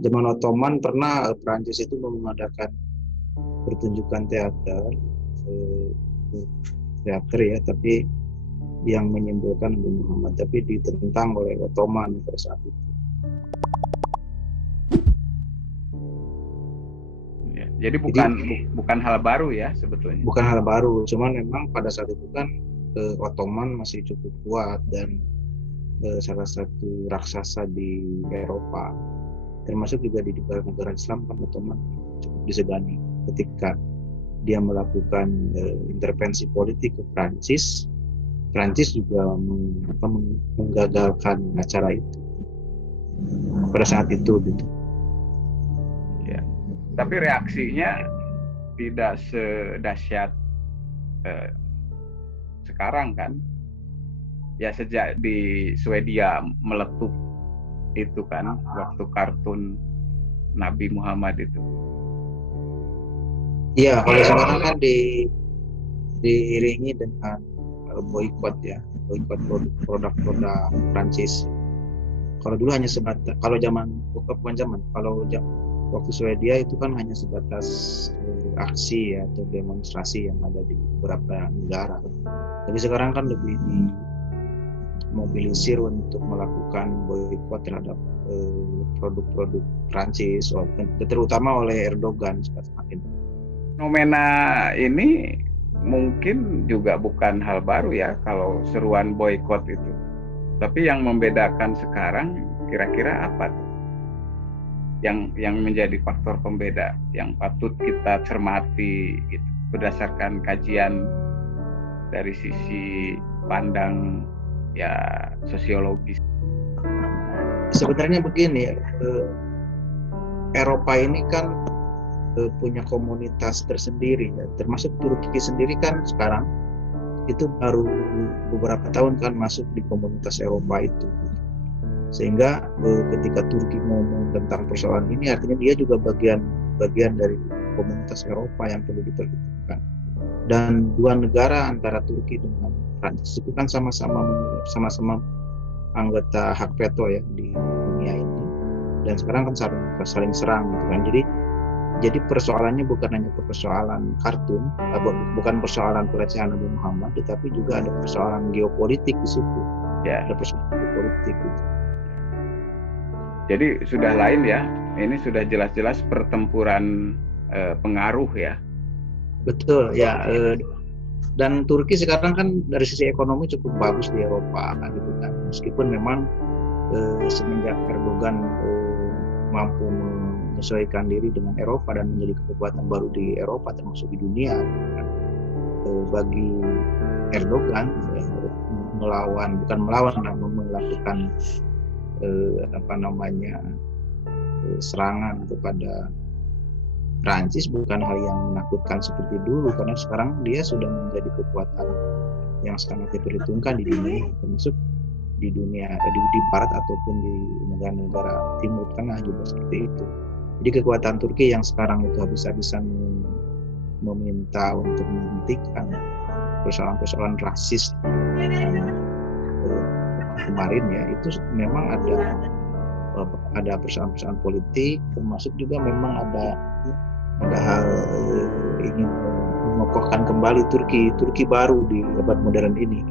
Zaman Ottoman pernah Prancis itu mengadakan pertunjukan eh, teater ya, tapi yang menyimbolkan Nabi Muhammad, tapi ditentang oleh Ottoman pada saat itu. Ya, jadi Jadi bukan hal baru ya sebetulnya. bukan hal baru, cuman memang pada saat itu kan Ottoman masih cukup kuat dan salah satu raksasa di Eropa, termasuk juga di negara-negara Islam kan Ottoman cukup disegani ketika dia melakukan intervensi politik ke Prancis. Prancis juga menggagalkan acara itu pada saat itu gitu. Ya. Tapi reaksinya tidak sedahsyat sekarang kan. Ya sejak di Swedia meletup itu kan waktu kartun Nabi Muhammad itu. Iya, kalau sekarang kan diiringi dengan boykot ya, boykot produk-produk Prancis. Kalau dulu hanya sebatas, kalau waktu Swedia itu kan hanya sebatas aksi ya, atau demonstrasi yang ada di beberapa negara. Tapi sekarang kan lebih dimobilisir untuk melakukan boykot terhadap produk-produk Prancis, terutama oleh Erdogan semakin. Fenomena ini mungkin juga bukan hal baru ya kalau seruan boykot itu. Tapi yang membedakan sekarang kira-kira apa tuh? Yang menjadi faktor pembeda yang patut kita cermati gitu, berdasarkan kajian dari sisi pandang ya sosiologis. Sebenarnya begini, Eropa ini kan punya komunitas tersendiri ya, termasuk Turki sendiri kan sekarang itu baru beberapa tahun kan masuk di komunitas Eropa itu, sehingga ketika Turki ngomong tentang persoalan ini artinya dia juga bagian dari komunitas Eropa yang perlu diperhitungkan. Dan dua negara antara Turki dengan Prancis itu kan sama-sama anggota hak veto ya di dunia ini, dan sekarang kan saling serang gitu kan. Jadi persoalannya bukan hanya persoalan kartun, bukan persoalan pelecehan Nabi Muhammad, tetapi juga ada persoalan geopolitik di situ. Ya. Ada persoalan geopolitik gitu. Jadi sudah lain ya, ini sudah jelas-jelas pertempuran pengaruh ya. Betul ya. Dan Turki sekarang kan dari sisi ekonomi cukup bagus di Eropa gitu kan. Meskipun memang semenjak Erdogan mampu menyesuaikan diri dengan Eropa dan menjadi kekuatan baru di Eropa termasuk di dunia, bagi Erdogan melakukan serangan kepada Prancis bukan hal yang menakutkan seperti dulu, karena sekarang dia sudah menjadi kekuatan yang sangat diperhitungkan di dunia, termasuk di dunia di barat ataupun di negara-negara Timur Tengah juga seperti itu. Jadi kekuatan Turki yang sekarang itu habis-habisan meminta untuk menghentikan persoalan-persoalan rasis kemarin ya, itu memang ada persoalan-persoalan politik, termasuk juga memang ada hal ingin mengokohkan kembali Turki baru di abad modern ini.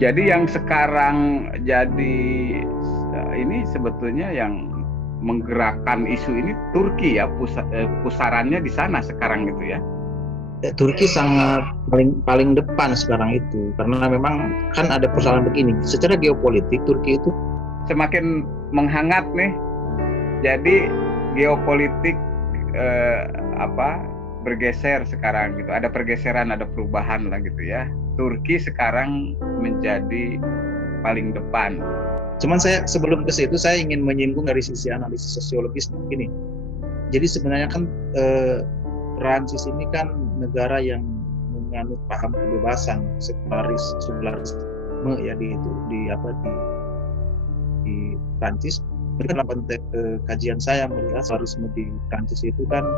Jadi yang sekarang jadi ini sebetulnya yang menggerakkan isu ini Turki ya, pusarannya di sana sekarang gitu ya. Turki sangat paling depan sekarang itu, karena memang kan ada persoalan begini, secara geopolitik Turki itu semakin menghangat nih. Jadi geopolitik bergeser sekarang gitu, ada pergeseran, ada perubahan lah gitu ya. Turki sekarang menjadi paling depan. Cuman sebelum ke situ saya ingin menyinggung dari sisi analisis sosiologis begini. Jadi sebenarnya kan Prancis ini kan negara yang menganut paham kebebasan, sekularisme ya di Prancis. Dalam konteks kajian saya melihat sekularisme di Prancis itu kan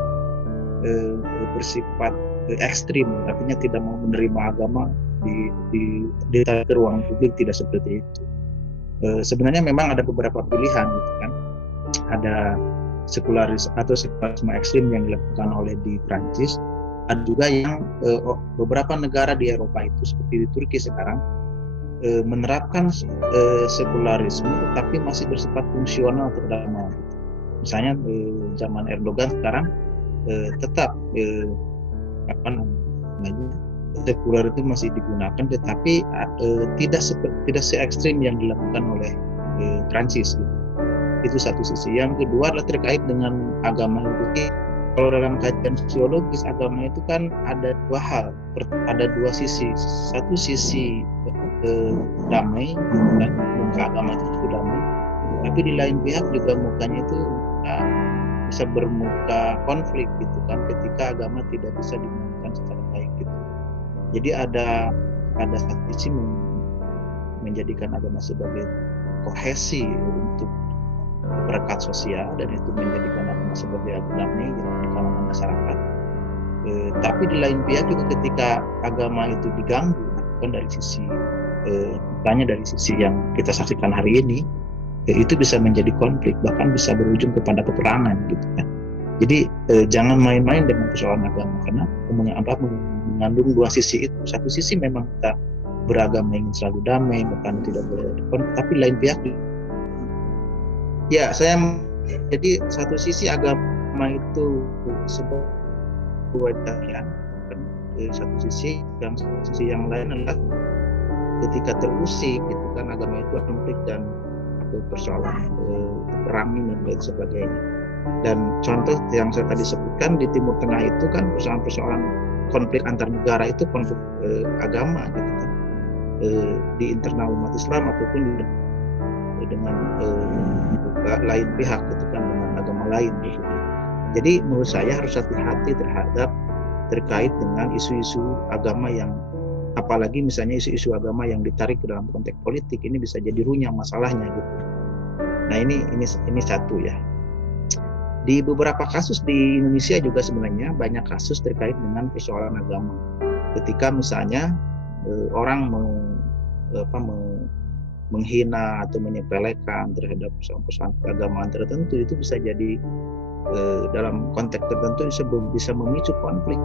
bersifat ekstrim, artinya tidak mau menerima agama di ruang publik, tidak seperti itu. Sebenarnya memang ada beberapa pilihan gitu kan. ada sekularisme ekstrim yang dilakukan oleh di Prancis. Ada juga yang beberapa negara di Eropa itu seperti di Turki sekarang menerapkan sekularisme tetapi masih bersifat fungsional terhadap agama. Misalnya zaman Erdogan sekarang tetap sekular itu masih digunakan, tetapi tidak se ekstrim yang dilakukan oleh Prancis gitu. Itu satu sisi. Yang kedua adalah terkait dengan agama itu. Kalau dalam kajian sosiologis agama itu kan ada dua hal, ada dua sisi. Satu sisi damai, dan muka agama itu damai. Tapi di lain pihak juga mukanya itu bisa bermuka konflik gitu kan, ketika agama tidak bisa digunakan secara baik gitu. Jadi ada satu sisi menjadikan agama sebagai kohesi untuk perekat sosial, dan itu menjadikan agama sebagai damai di kalangan masyarakat. Tapi di lain pihak juga ketika agama itu diganggu, bukan dari sisi misalnya dari sisi yang kita saksikan hari ini, itu bisa menjadi konflik, bahkan bisa berujung kepada peperangan gitu kan. Jadi jangan main-main dengan persoalan agama, karena mengandung dua sisi itu. Satu sisi memang kita beragama ingin selalu damai, bahkan tidak boleh konflik, tapi lain pihak jadi satu sisi agama itu sebuah damai, satu sisi yang lain adalah ketika terusik gitu kan, agama itu konflik dan persoalan peperangan dan lain sebagainya. Dan contoh yang saya tadi sebutkan di Timur Tengah itu kan persoalan konflik antar negara itu konflik agama gitu kan, di internal umat Islam ataupun dengan lain pihak gitu kan, dengan agama lain gitu. Jadi menurut saya harus hati-hati terkait dengan isu-isu agama yang, apalagi misalnya isu-isu agama yang ditarik ke dalam konteks politik, ini bisa jadi runyam masalahnya gitu. Nah ini satu ya. Di beberapa kasus di Indonesia juga sebenarnya banyak kasus terkait dengan persoalan agama. Ketika misalnya orang menghina atau menyepelekan terhadap persoalan keagamaan tertentu, itu bisa jadi dalam konteks tertentu bisa memicu konflik.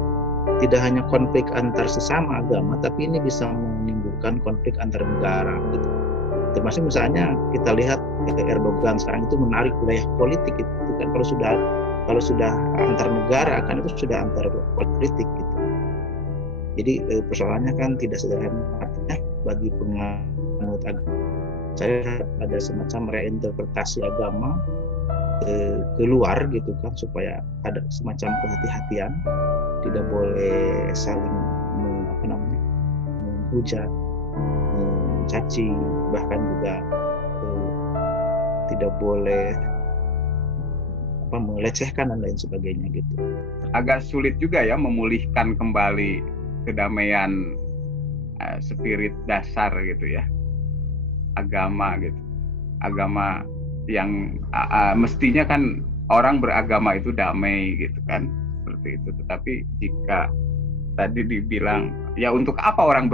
Tidak hanya konflik antar sesama agama, tapi ini bisa menimbulkan konflik antar negara gitu. Termasuk misalnya kita lihat Erdogan sekarang itu menarik wilayah politik itu kan, kalau sudah antar negara kan itu sudah antar politik gitu. Jadi persoalannya kan tidak sederhana. Artinya bagi penganut agama, saya ada semacam reinterpretasi agama keluar gitu kan, supaya ada semacam kehati-hatian, tidak boleh saling menghujat, mencaci, bahkan juga tidak boleh melecehkan dan lain sebagainya gitu. Agak sulit juga ya memulihkan kembali kedamaian spirit dasar gitu ya, agama gitu. Agama yang mestinya kan orang beragama itu damai gitu kan, seperti itu. Tetapi jika tadi dibilang ya untuk apa orang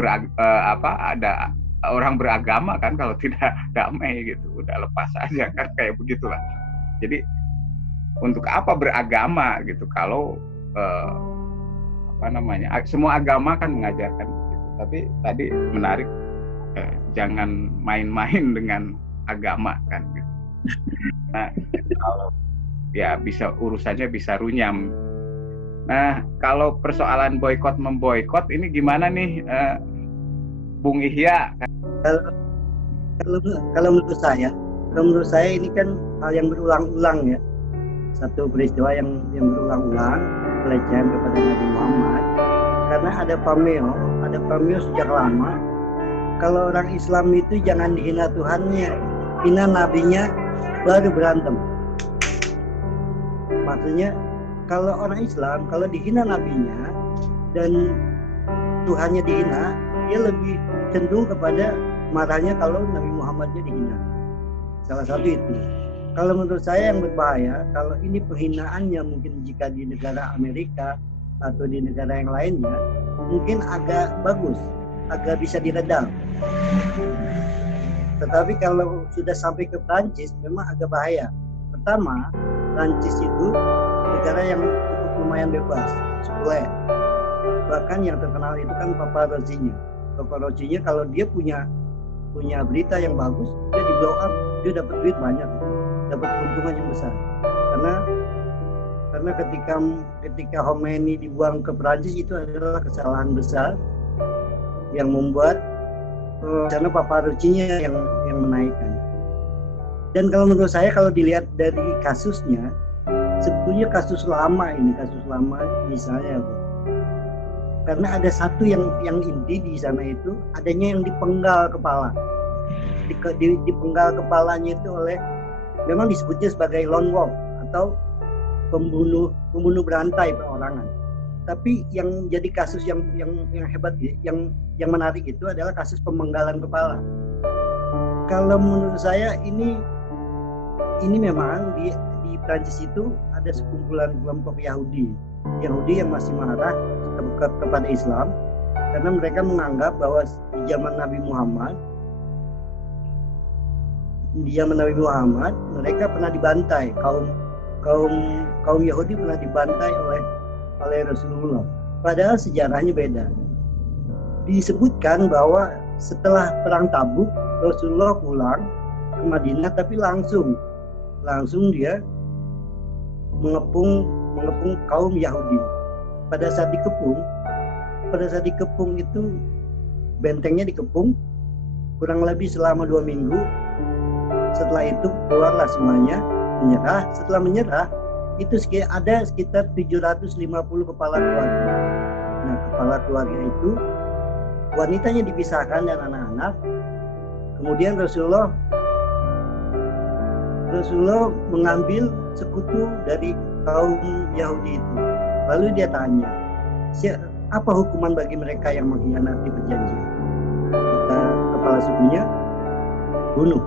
ada orang beragama kan kalau tidak damai gitu, udah lepas aja kan, kayak begitulah. Jadi untuk apa beragama gitu kalau semua agama kan mengajarkan gitu. Tapi tadi menarik, jangan main-main dengan agama kan gitu. Nah, kalau ya bisa urusannya bisa runyam. Nah, kalau persoalan boykot memboykot ini gimana nih, Bung Ihya? Kalau menurut saya ini kan hal yang berulang-ulang ya, satu peristiwa yang berulang-ulang, pelecehan kepada Nabi Muhammad. Karena ada pameo sejak lama. Kalau orang Islam itu jangan dihina Tuhannya, hina nabinya, baru berantem. Maksudnya kalau orang Islam, kalau dihina nabinya dan Tuhannya dihina, dia lebih cenderung kepada marahnya kalau Nabi Muhammadnya dihina. Salah satu itu. Kalau menurut saya yang berbahaya, kalau ini penghinaannya mungkin jika di negara Amerika atau di negara yang lainnya, mungkin agak bagus, agak bisa diredam. Tetapi kalau sudah sampai ke Prancis, memang agak bahaya. pertama, Prancis itu negara yang cukup lumayan bebas, sekuler. Bahkan yang terkenal itu kan paparazzinya. Paparazzinya kalau dia punya berita yang bagus, dia di blow up, dia dapat duit banyak, dapat keuntungan yang besar. Karena ketika Khomeini dibuang ke Prancis itu adalah kesalahan besar yang membuat karena paparazzinya yang menaikkan. Dan kalau menurut saya, kalau dilihat dari kasusnya, sebetulnya kasus lama misalnya, karena ada satu yang inti di sana itu, adanya yang dipenggal kepala. Dipenggal kepalanya itu oleh, memang disebutnya sebagai lone wolf atau pembunuh berantai perorangan. Tapi yang jadi kasus yang hebat, yang menarik itu adalah kasus pemenggalan kepala. Kalau menurut saya ini memang di Prancis itu ada sekumpulan kelompok Yahudi yang masih marah kepada Islam, karena mereka menganggap bahwa di zaman Nabi Muhammad mereka pernah dibantai, kaum Yahudi pernah dibantai oleh Rasulullah. Padahal sejarahnya beda. Disebutkan bahwa setelah perang Tabuk, Rasulullah pulang ke Madinah, tapi langsung dia mengepung kaum Yahudi. Pada saat dikepung itu, bentengnya dikepung kurang lebih selama 2 minggu. Setelah itu keluarlah semuanya, menyerah. Setelah menyerah itu ada sekitar 750 kepala keluarga. Nah, kepala keluarga itu wanitanya dipisahkan dan anak-anak. Kemudian Rasulullah mengambil sekutu dari kaum Yahudi itu. Lalu dia tanya, apa hukuman bagi mereka yang mengkhianati perjanjian? Kepala sukunya bunuh.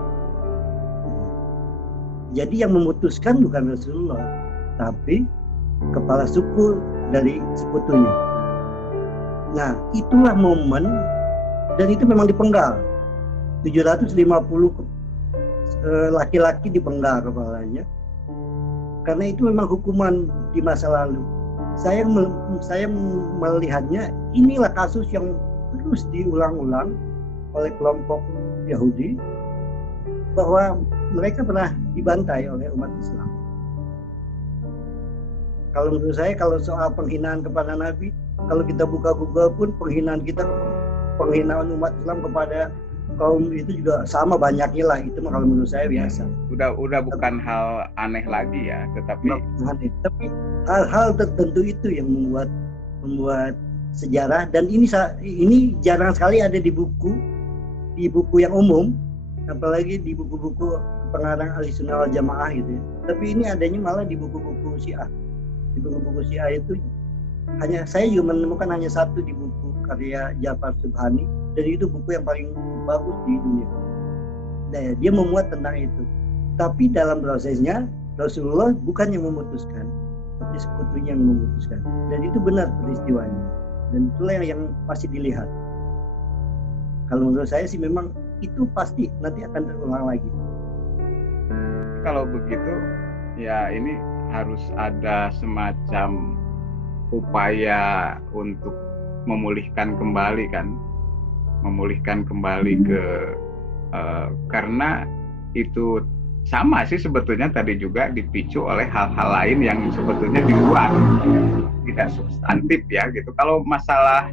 Jadi yang memutuskan bukan Rasulullah, tapi kepala suku dari sekutunya. Nah, itulah momen, dan itu memang dipenggal. 750 laki-laki dipenggal kepalanya, karena itu memang hukuman di masa lalu. Saya melihatnya, inilah kasus yang terus diulang-ulang oleh kelompok Yahudi, bahwa mereka pernah dibantai oleh umat Islam. Kalau menurut saya, kalau soal penghinaan kepada Nabi, kalau kita buka Google pun penghinaan umat Islam kepada kaum itu juga sama banyaknya lah. Itu kalau menurut saya biasa. Udah bukan hal aneh lagi ya, tapi hal-hal tertentu itu yang membuat sejarah, dan ini jarang sekali ada di buku yang umum, apalagi di buku-buku pengarang Ahlussunnah wal Jamaah gitu ya. Tapi ini adanya malah di buku-buku Syiah. Di buku-buku Syiah itu saya juga menemukan hanya satu di buku karya Ja'far Subhani, dan itu buku yang paling bagus di dunia. Nah, dia memuat tentang itu. Tapi dalam prosesnya Rasulullah bukan yang memutuskan, tapi sekutunya yang memutuskan. Dan itu benar peristiwanya. Dan itulah yang pasti dilihat. Kalau menurut saya sih memang itu pasti nanti akan terulang lagi. Kalau begitu, ya ini harus ada semacam upaya untuk memulihkan kembali ke karena itu sama sih sebetulnya tadi juga dipicu oleh hal-hal lain yang sebetulnya di luar, tidak substantif ya gitu. Kalau masalah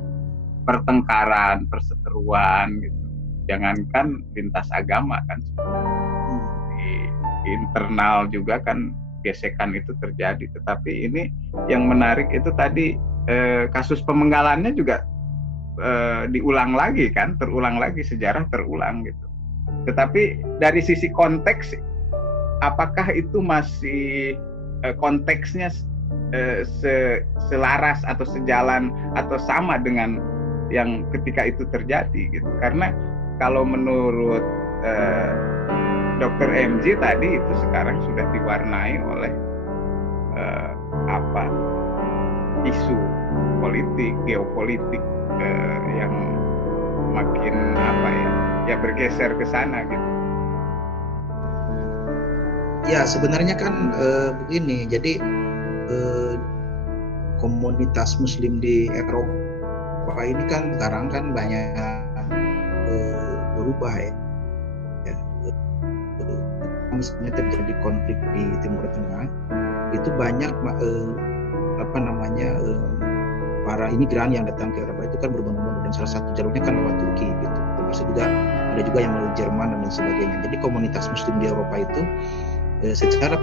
pertengkaran, perseteruan gitu, jangankan lintas agama kan, di internal juga kan gesekan itu terjadi. Tetapi ini yang menarik itu tadi kasus pemenggalannya juga terulang lagi, sejarah terulang gitu. Tetapi dari sisi konteks, apakah itu masih konteksnya selaras atau sejalan atau sama dengan yang ketika itu terjadi gitu? Karena kalau menurut Dr. MJ tadi itu sekarang sudah diwarnai oleh isu politik, geopolitik yang makin bergeser ke sana gitu. Ya sebenarnya kan begini, jadi komunitas Muslim di Eropa ini kan sekarang kan banyak berubah ya. Misalnya terjadi konflik di Timur Tengah, itu banyak para imigran yang datang ke Eropa itu kan berbondong-bondong, dan salah satu jalurnya kan lewat Turki gitu. Termasuk juga ada juga yang melalui Jerman dan lain sebagainya. Jadi komunitas Muslim di Eropa itu secara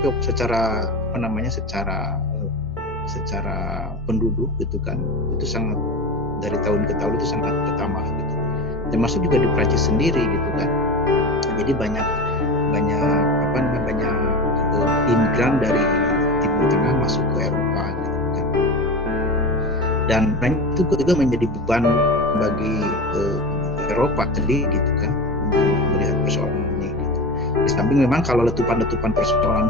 penduduk gitu kan, itu sangat, dari tahun ke tahun itu sangat bertambah gitu. Termasuk juga di Prancis sendiri gitu kan. Jadi banyak imigran dari Timur Tengah masuk ke Eropa gitu kan. Dan itu juga menjadi beban bagi Eropa sendiri gitu kan, untuk melihat persoalan ini gitu. Di samping memang kalau letupan-letupan persoalan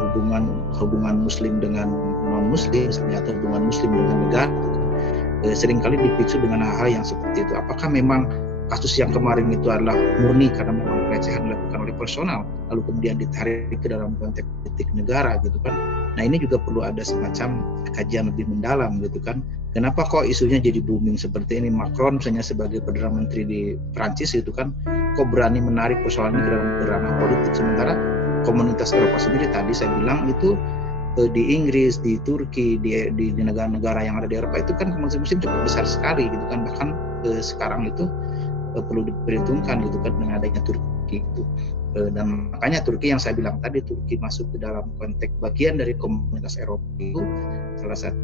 hubungan Muslim dengan non-Muslim misalnya, atau hubungan Muslim dengan negara gitu, seringkali dipicu dengan hal-hal yang seperti itu. Apakah memang kasus yang kemarin itu adalah murni karena memang pelecehan dilakukan oleh personal, lalu kemudian ditarik ke dalam konteks politik negara gitu kan? Nah ini juga perlu ada semacam kajian lebih mendalam gitu kan. Kenapa kok isunya jadi booming seperti ini? Macron misalnya sebagai Perdana Menteri di Prancis itu kan, kok berani menarik persoalan ini ke dalam ranah politik, sementara komunitas Eropa sendiri tadi saya bilang itu di Inggris, di Turki, di negara-negara yang ada di Eropa itu kan muslim cukup besar sekali gitu kan. Bahkan sekarang itu perlu diperhitungkan gitu kan dengan adanya Turki itu. Dan makanya Turki yang saya bilang tadi, Turki masuk ke dalam konteks bagian dari komunitas Eropa itu, salah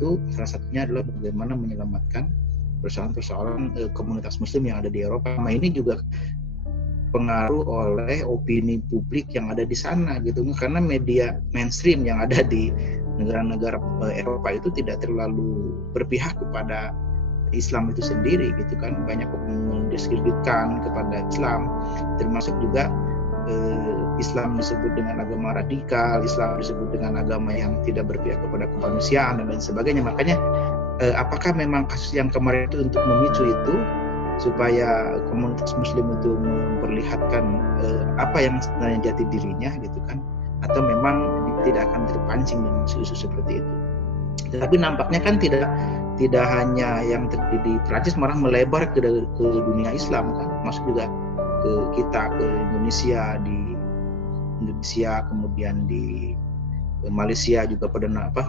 satunya adalah bagaimana menyelamatkan persoalan-persoalan komunitas Muslim yang ada di Eropa. Nah ini juga pengaruh oleh opini publik yang ada di sana gitu, karena media mainstream yang ada di negara-negara Eropa itu tidak terlalu berpihak kepada Islam itu sendiri gitu kan. Banyak mendiskreditkan kepada Islam, termasuk juga Islam disebut dengan agama radikal, Islam disebut dengan agama yang tidak berpihak kepada kemanusiaan dan lain sebagainya. Makanya apakah memang kasus yang kemarin itu untuk memicu itu supaya komunitas Muslim itu memperlihatkan apa yang sebenarnya jati dirinya gitu kan, atau memang tidak akan terpancing dengan isu-isu seperti itu. Tapi nampaknya kan tidak hanya yang terjadi di Prancis, malah melebar ke dunia Islam kan, masuk juga ke kita, ke Indonesia, di Indonesia, kemudian di Malaysia juga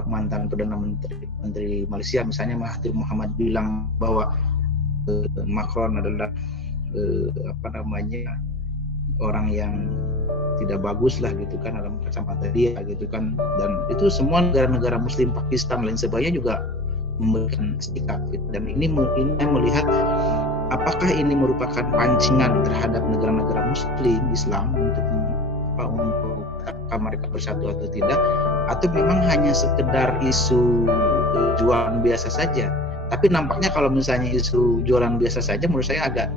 mantan Perdana Menteri Malaysia misalnya Mahathir Mohamad bilang bahwa Macron adalah orang yang tidak bagus lah gitu kan dalam kacamata dia gitu kan. Dan itu semua negara-negara Muslim, Pakistan lain sebagainya juga memberikan sikap gitu. Dan ini melihat apakah ini merupakan pancingan terhadap negara-negara Muslim Islam untuk mereka bersatu atau tidak, atau memang hanya sekedar isu jualan biasa saja. Tapi nampaknya kalau misalnya isu jualan biasa saja, menurut saya agak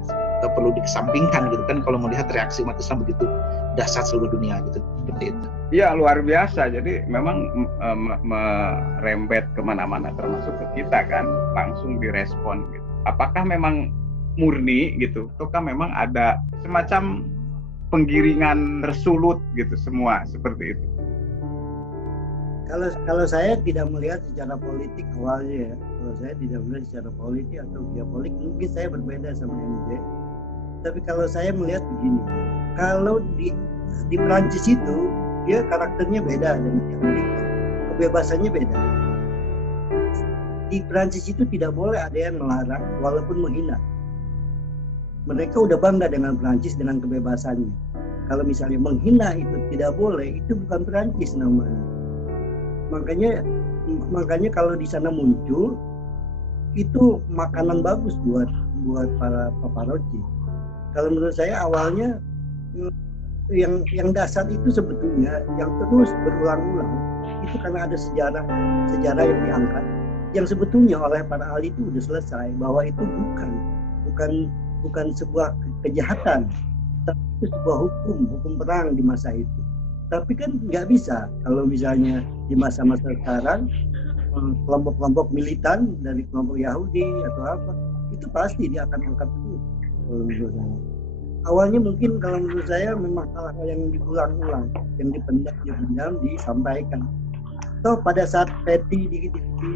perlu dikesampingkan gitu kan, kalau melihat reaksi umat Islam begitu dahsyat seluruh dunia gitu, seperti itu. Iya, luar biasa. Jadi memang merembet kemana-mana, termasuk ke kita kan, langsung direspon gitu. Apakah memang murni gitu, ataukah memang ada semacam penggiringan tersulut gitu semua seperti itu? Kalau saya tidak melihat secara politik awalnya ya, kalau saya tidak melihat secara politik atau geopolitik, mungkin saya berbeda sama MJ. Tapi kalau saya melihat begini, kalau di Prancis itu dia karakternya beda dengan di Amerika, kebebasannya beda. Di Prancis itu tidak boleh ada yang melarang walaupun menghina. Mereka udah bangga dengan Prancis, dengan kebebasannya. Kalau misalnya menghina itu tidak boleh, itu bukan Prancis namanya. Makanya kalau di sana muncul itu makanan bagus buat para paparazzi. Kalau menurut saya awalnya yang dasar itu sebetulnya yang terus berulang-ulang itu karena ada sejarah yang diangkat, yang sebetulnya oleh para ahli itu sudah selesai bahwa itu bukan sebuah kejahatan, tapi itu sebuah hukum perang di masa itu. Tapi kan nggak bisa kalau misalnya di masa-masa sekarang kelompok-kelompok militan dari kelompok Yahudi atau apa itu pasti dia akan angkat terus. awalnya mungkin kalau menurut saya memang hal-hal yang diulang-ulang, yang dipendam, disampaikan. Toh pada saat Peti di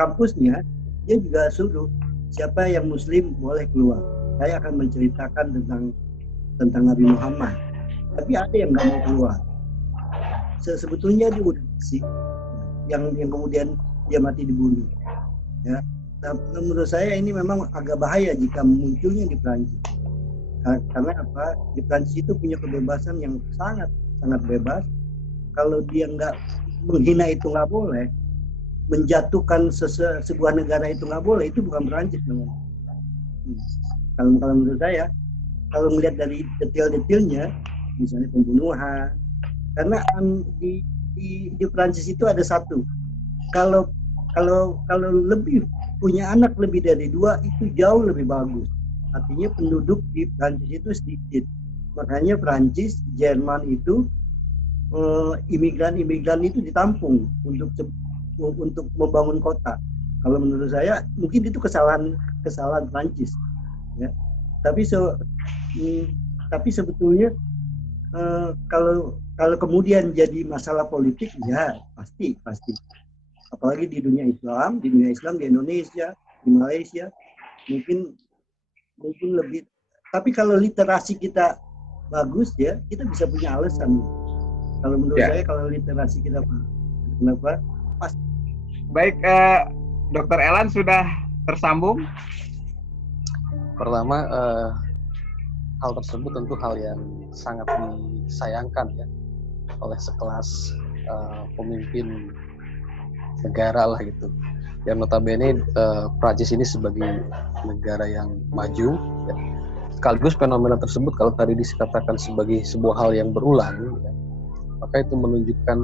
kampusnya, dia juga suruh siapa yang Muslim boleh keluar. Saya akan menceritakan tentang Nabi Muhammad. Tapi ada yang nggak mau keluar. Sebetulnya dia udah sih, yang kemudian dia mati dibunuh. Ya, nah, menurut saya ini memang agak bahaya jika munculnya di Prancis. Karena apa? Di Prancis itu punya kebebasan yang sangat bebas. Kalau dia nggak menghina itu nggak boleh, menjatuhkan sebuah negara itu nggak boleh, itu bukan Prancis namanya. Kalau menurut saya, kalau melihat dari detail-detailnya, misalnya pembunuhan, karena di Prancis itu ada satu, kalau lebih punya anak lebih dari 2 itu jauh lebih bagus. Artinya penduduk di Prancis itu sedikit, makanya Prancis, Jerman itu imigran itu ditampung untuk membangun kota. Kalau menurut saya mungkin itu kesalahan Prancis, ya. Tapi sebetulnya kalau kemudian jadi masalah politik, ya pasti. Apalagi di dunia Islam di Indonesia, di Malaysia, mungkin lebih. Tapi kalau literasi kita bagus, ya kita bisa punya alasan. Kalau menurut saya, kalau literasi kita kenapa? Pas. Baik, Dr. Elan sudah tersambung. Pertama, hal tersebut tentu hal yang sangat disayangkan ya oleh sekelas pemimpin negara lah gitu. Yang notabene Prancis ini sebagai negara yang maju, ya. Sekaligus fenomena tersebut kalau tadi dikatakan sebagai sebuah hal yang berulang, ya, maka itu menunjukkan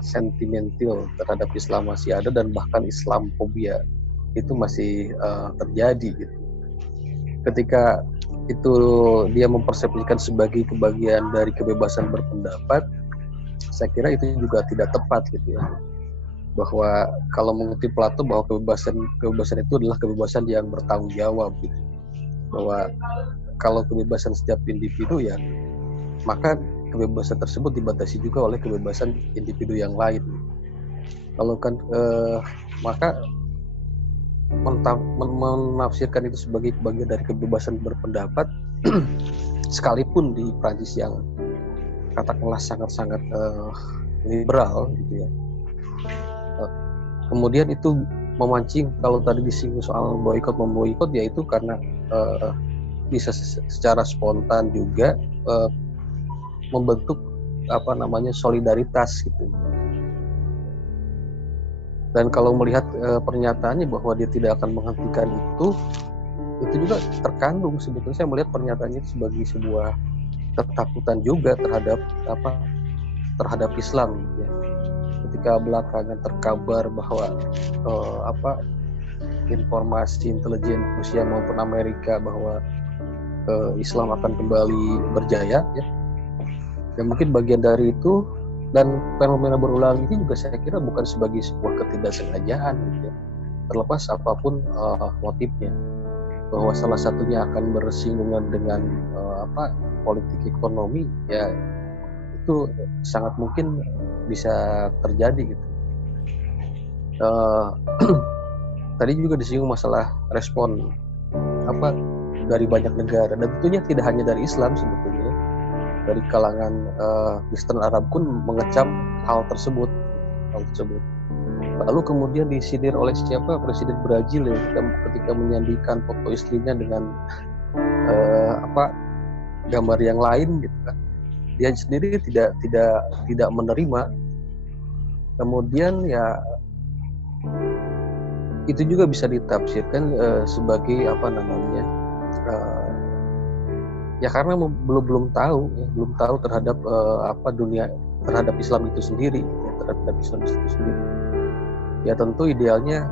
sentimental terhadap Islam masih ada dan bahkan Islamfobia itu masih terjadi gitu. Ketika itu dia mempersepsikan sebagai kebagian dari kebebasan berpendapat, saya kira itu juga tidak tepat gitu ya. Bahwa kalau mengutip Plato bahwa kebebasan itu adalah kebebasan yang bertanggung jawab gitu. Bahwa kalau kebebasan setiap individu ya, maka kebebasan tersebut dibatasi juga oleh kebebasan individu yang lain. Kalau kan maka menafsirkan itu sebagai bagian dari kebebasan berpendapat sekalipun di Prancis yang katakanlah sangat-sangat liberal gitu ya. Kemudian itu memancing, kalau tadi disinggung soal memboikot yaitu karena bisa secara spontan juga membentuk solidaritas gitu. Dan kalau melihat pernyataannya bahwa dia tidak akan menghentikan itu juga terkandung sebetulnya. Saya melihat pernyataannya itu sebagai sebuah ketakutan juga terhadap Islam ya. Ketika belakangan terkabar bahwa informasi intelijen Rusia maupun Amerika bahwa Islam akan kembali berjaya ya. Dan mungkin bagian dari itu, dan fenomena berulang ini juga saya kira bukan sebagai sebuah ketidaksengajaan gitu ya. Terlepas apapun motifnya, bahwa salah satunya akan bersinggungan dengan politik ekonomi ya, itu sangat mungkin bisa terjadi gitu. Tadi juga disinggung masalah respon dari banyak negara, dan tentunya tidak hanya dari Islam sebetulnya, dari kalangan Kristen Arab pun mengecam hal tersebut. Lalu kemudian disindir oleh Presiden Brazil ya, ketika menyandikan foto istrinya dengan gambar yang lain gitu kan. Dia sendiri tidak menerima. Kemudian ya itu juga bisa ditafsirkan sebagai ya karena belum tahu terhadap dunia, terhadap Islam itu sendiri ya, ya tentu idealnya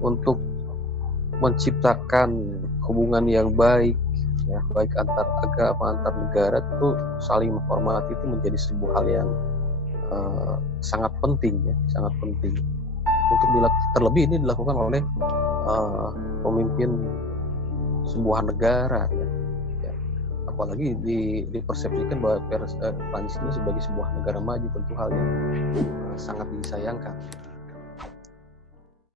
untuk menciptakan hubungan yang baik ya, baik antar agama, antar negara, itu saling menghormati itu menjadi sebuah hal yang sangat penting ya, sangat penting untuk terlebih ini dilakukan oleh pemimpin sebuah negara ya. Ya. Apalagi dipersepsikan bahwa Prancis ini sebagai sebuah negara maju, tentu hal yang sangat disayangkan.